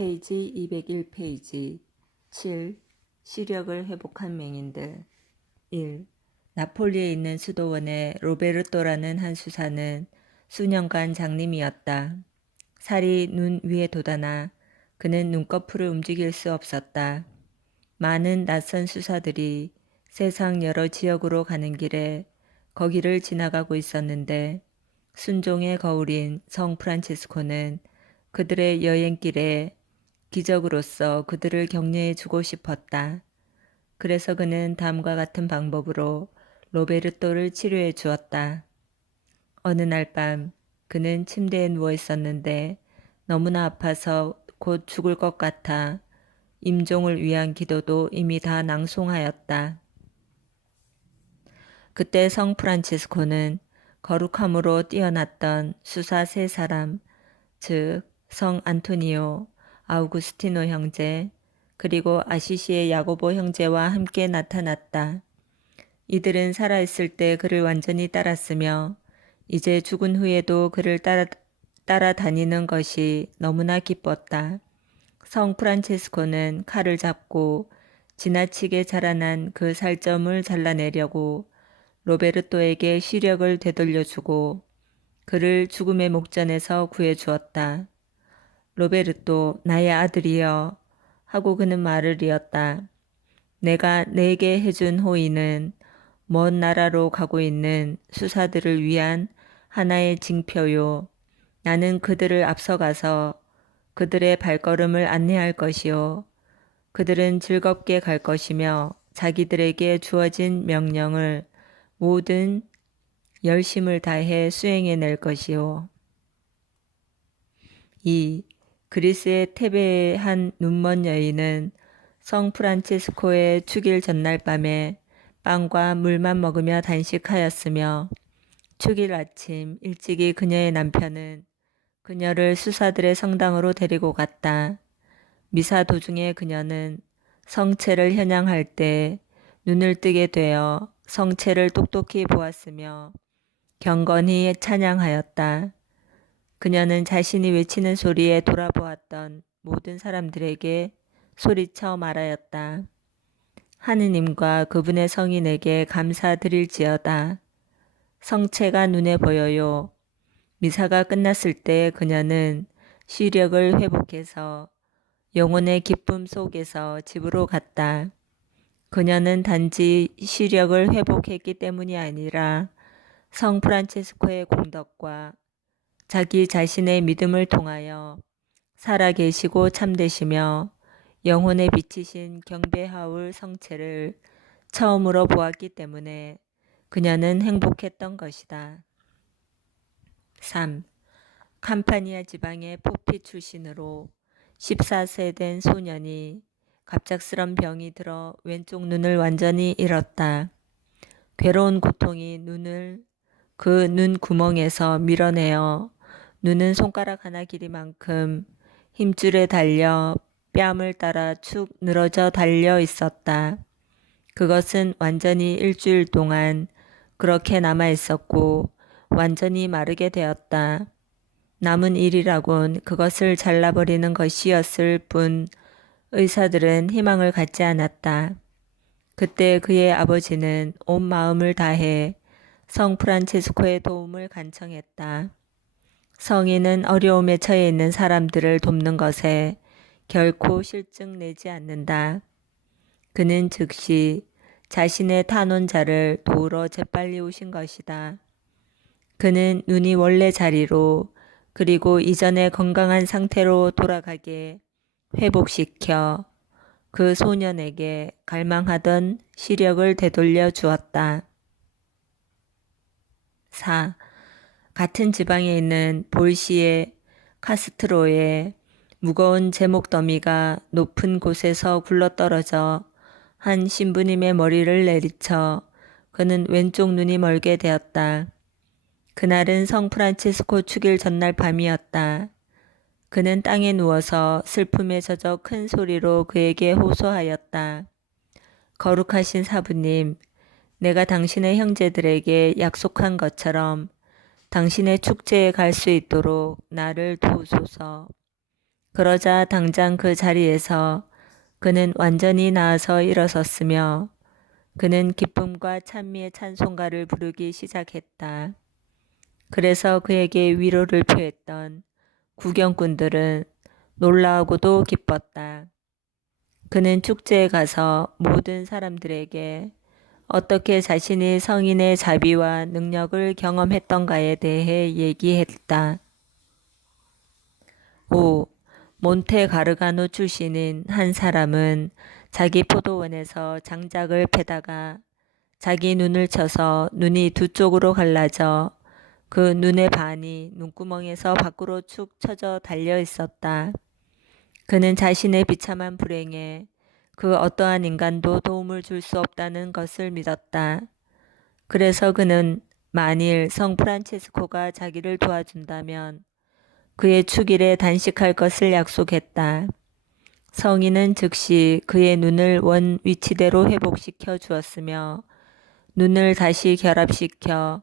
페이지 201페이지 7. 시력을 회복한 맹인들 1. 나폴리에 있는 수도원의 로베르토라는 한 수사는 수년간 장님이었다. 살이 눈 위에 돋아나 그는 눈꺼풀을 움직일 수 없었다. 많은 낯선 수사들이 세상 여러 지역으로 가는 길에 거기를 지나가고 있었는데 순종의 거울인 성 프란치스코는 그들의 여행길에 기적으로서 그들을 격려해 주고 싶었다. 그래서 그는 다음과 같은 방법으로 로베르토를 치료해 주었다. 어느 날 밤 그는 침대에 누워 있었는데 너무나 아파서 곧 죽을 것 같아 임종을 위한 기도도 이미 다 낭송하였다. 그때 성 프란치스코는 거룩함으로 뛰어났던 수사 세 사람, 즉 성 안토니오, 아우구스티노 형제, 그리고 아시시의 야고보 형제와 함께 나타났다. 이들은 살아있을 때 그를 완전히 따랐으며 이제 죽은 후에도 그를 따라다니는 것이 너무나 기뻤다. 성 프란체스코는 칼을 잡고 지나치게 자라난 그 살점을 잘라내려고 로베르토에게 시력을 되돌려주고 그를 죽음의 목전에서 구해주었다. 로베르토, 나의 아들이여 하고 그는 말을 이었다. 내가 내게 해준 호의는 먼 나라로 가고 있는 수사들을 위한 하나의 징표요. 나는 그들을 앞서가서 그들의 발걸음을 안내할 것이요. 그들은 즐겁게 갈 것이며 자기들에게 주어진 명령을 모든 열심을 다해 수행해낼 것이요. 2. 그리스의 테베의 한 눈먼 여인은 성 프란치스코의 축일 전날 밤에 빵과 물만 먹으며 단식하였으며 축일 아침 일찍이 그녀의 남편은 그녀를 수사들의 성당으로 데리고 갔다. 미사 도중에 그녀는 성체를 현양할 때 눈을 뜨게 되어 성체를 똑똑히 보았으며 경건히 찬양하였다. 그녀는 자신이 외치는 소리에 돌아보았던 모든 사람들에게 소리쳐 말하였다. 하느님과 그분의 성인에게 감사드릴지어다. 성체가 눈에 보여요. 미사가 끝났을 때 그녀는 시력을 회복해서 영혼의 기쁨 속에서 집으로 갔다. 그녀는 단지 시력을 회복했기 때문이 아니라 성 프란체스코의 공덕과 자기 자신의 믿음을 통하여 살아계시고 참되시며 영혼의 빛이신 경배하올 성체를 처음으로 보았기 때문에 그녀는 행복했던 것이다. 3. 캄파니아 지방의 포피 출신으로 14세 된 소년이 갑작스런 병이 들어 왼쪽 눈을 완전히 잃었다. 괴로운 고통이 눈을 그 눈 구멍에서 밀어내어 눈은 손가락 하나 길이만큼 힘줄에 달려 뺨을 따라 축 늘어져 달려 있었다. 그것은 완전히 일주일 동안 그렇게 남아 있었고 완전히 마르게 되었다. 남은 일이라곤 그것을 잘라버리는 것이었을 뿐 의사들은 희망을 갖지 않았다. 그때 그의 아버지는 온 마음을 다해 성 프란체스코의 도움을 간청했다. 성인은 어려움에 처해 있는 사람들을 돕는 것에 결코 실증 내지 않는다. 그는 즉시 자신의 탄원자를 도우러 재빨리 오신 것이다. 그는 눈이 원래 자리로 그리고 이전의 건강한 상태로 돌아가게 회복시켜 그 소년에게 갈망하던 시력을 되돌려 주었다. 4. 같은 지방에 있는 볼시의 카스트로에 무거운 제목 더미가 높은 곳에서 굴러떨어져 한 신부님의 머리를 내리쳐 그는 왼쪽 눈이 멀게 되었다. 그날은 성 프란치스코 축일 전날 밤이었다. 그는 땅에 누워서 슬픔에 젖어 큰 소리로 그에게 호소하였다. 거룩하신 사부님, 내가 당신의 형제들에게 약속한 것처럼 당신의 축제에 갈 수 있도록 나를 도우소서. 그러자 당장 그 자리에서 그는 완전히 나아서 일어섰으며 그는 기쁨과 찬미의 찬송가를 부르기 시작했다. 그래서 그에게 위로를 표했던 구경꾼들은 놀라우고도 기뻤다. 그는 축제에 가서 모든 사람들에게 어떻게 자신이 성인의 자비와 능력을 경험했던가에 대해 얘기했다. 5. 몬테가르가노 출신인 한 사람은 자기 포도원에서 장작을 패다가 자기 눈을 쳐서 눈이 두 쪽으로 갈라져 그 눈의 반이 눈구멍에서 밖으로 축 처져 달려 있었다. 그는 자신의 비참한 불행에 그 어떠한 인간도 도움을 줄 수 없다는 것을 믿었다. 그래서 그는 만일 성 프란체스코가 자기를 도와준다면 그의 축일에 단식할 것을 약속했다. 성인은 즉시 그의 눈을 원 위치대로 회복시켜 주었으며 눈을 다시 결합시켜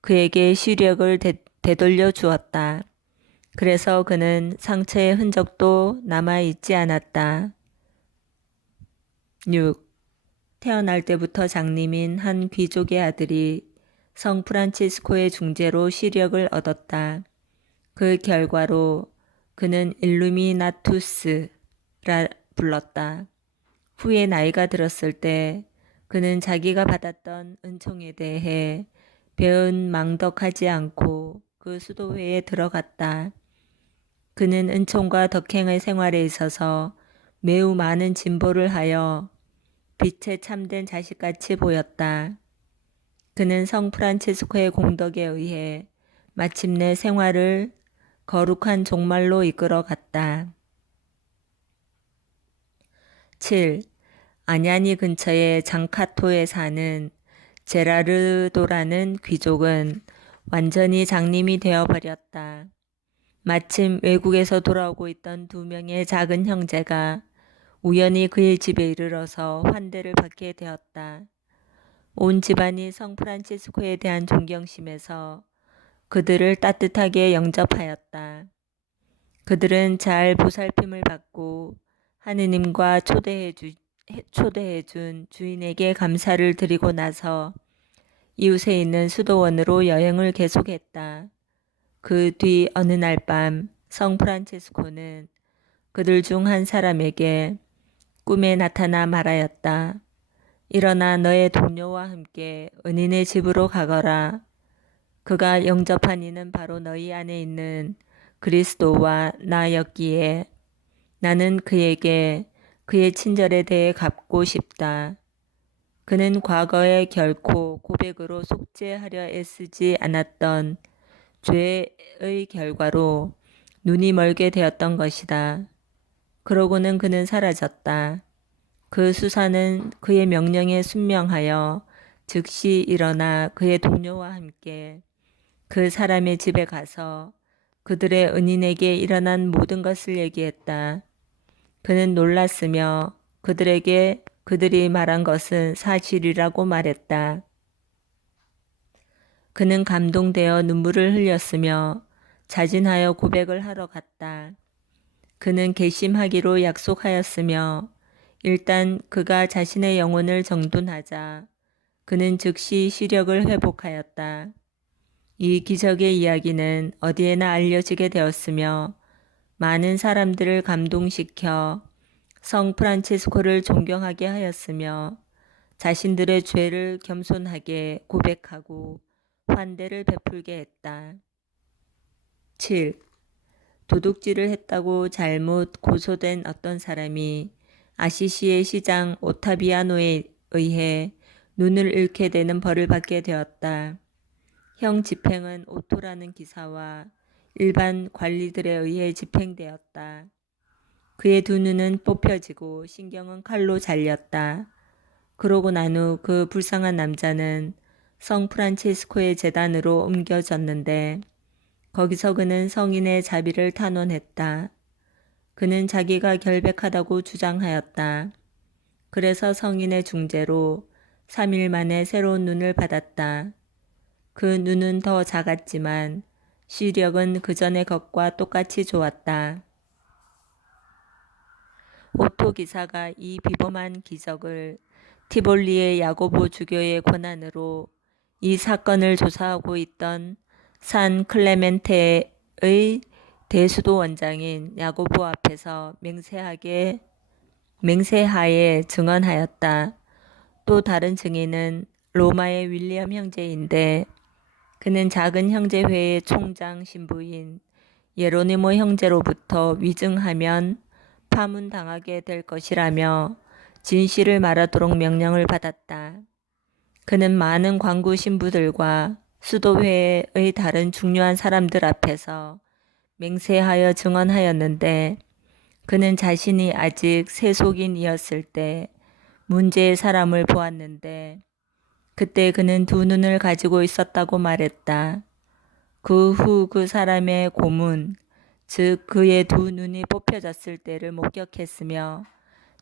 그에게 시력을 되돌려 주었다. 그래서 그는 상처의 흔적도 남아있지 않았다. 6. 태어날 때부터 장님인 한 귀족의 아들이 성 프란치스코의 중재로 시력을 얻었다. 그 결과로 그는 일루미나투스라 불렀다. 후에 나이가 들었을 때 그는 자기가 받았던 은총에 대해 배은망덕하지 않고 그 수도회에 들어갔다. 그는 은총과 덕행의 생활에 있어서 매우 많은 진보를 하여 빛에 참된 자식같이 보였다. 그는 성 프란치스코의 공덕에 의해 마침내 생활을 거룩한 종말로 이끌어갔다. 7. 아냐니 근처의 장카토에 사는 제라르도라는 귀족은 완전히 장님이 되어버렸다. 마침 외국에서 돌아오고 있던 2명의 작은 형제가 우연히 그의 집에 이르러서 환대를 받게 되었다. 온 집안이 성 프란치스코에 대한 존경심에서 그들을 따뜻하게 영접하였다. 그들은 잘 보살핌을 받고 하느님과 초대해준 주인에게 감사를 드리고 나서 이웃에 있는 수도원으로 여행을 계속했다. 그 뒤 어느 날 밤 성 프란체스코는 그들 중 한 사람에게 꿈에 나타나 말하였다. 일어나 너의 동료와 함께 은인의 집으로 가거라. 그가 영접한 이는 바로 너희 안에 있는 그리스도와 나였기에 나는 그에게 그의 친절에 대해 갚고 싶다. 그는 과거에 결코 고백으로 속죄하려 애쓰지 않았던 죄의 결과로 눈이 멀게 되었던 것이다. 그러고는 그는 사라졌다. 그 수사는 그의 명령에 순명하여 즉시 일어나 그의 동료와 함께 그 사람의 집에 가서 그들의 은인에게 일어난 모든 것을 얘기했다. 그는 놀랐으며 그들에게 그들이 말한 것은 사실이라고 말했다. 그는 감동되어 눈물을 흘렸으며 자진하여 고백을 하러 갔다. 그는 괘씸하기로 약속하였으며 일단 그가 자신의 영혼을 정돈하자 그는 즉시 시력을 회복하였다. 이 기적의 이야기는 어디에나 알려지게 되었으며 많은 사람들을 감동시켜 성 프란치스코를 존경하게 하였으며 자신들의 죄를 겸손하게 고백하고 환대를 베풀게 했다. 7. 도둑질을 했다고 잘못 고소된 어떤 사람이 아시시의 시장 오타비아노에 의해 눈을 잃게 되는 벌을 받게 되었다. 형 집행은 오토라는 기사와 일반 관리들에 의해 집행되었다. 그의 2눈은 뽑혀지고 신경은 칼로 잘렸다. 그러고 난 후 그 불쌍한 남자는 성 프란치스코의 재단으로 옮겨졌는데 거기서 그는 성인의 자비를 탄원했다. 그는 자기가 결백하다고 주장하였다. 그래서 성인의 중재로 3일 만에 새로운 눈을 받았다. 그 눈은 더 작았지만 시력은 그 전의 것과 똑같이 좋았다. 포토기사가 이 비범한 기적을 티볼리의 야고보 주교의 권한으로 이 사건을 조사하고 있던 산 클레멘테의 대수도 원장인 야고보 앞에서 맹세하에 증언하였다. 또 다른 증인은 로마의 윌리엄 형제인데 그는 작은 형제회의 총장 신부인 예로니모 형제로부터 위증하면 파문당하게 될 것이라며 진실을 말하도록 명령을 받았다. 그는 많은 광구 신부들과 수도회의 다른 중요한 사람들 앞에서 맹세하여 증언하였는데 그는 자신이 아직 세속인이었을 때 문제의 사람을 보았는데 그때 그는 두 눈을 가지고 있었다고 말했다. 그 후 그 사람의 고문, 즉 그의 두 눈이 뽑혀졌을 때를 목격했으며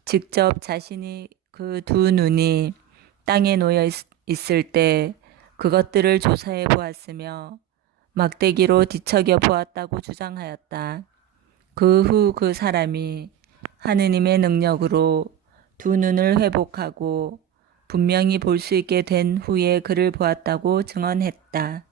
직접 자신이 그 두 눈이 땅에 놓여 있을 때 그것들을 조사해 보았으며 막대기로 뒤척여 보았다고 주장하였다. 그 후 그 사람이 하느님의 능력으로 두 눈을 회복하고 분명히 볼 수 있게 된 후에 그를 보았다고 증언했다.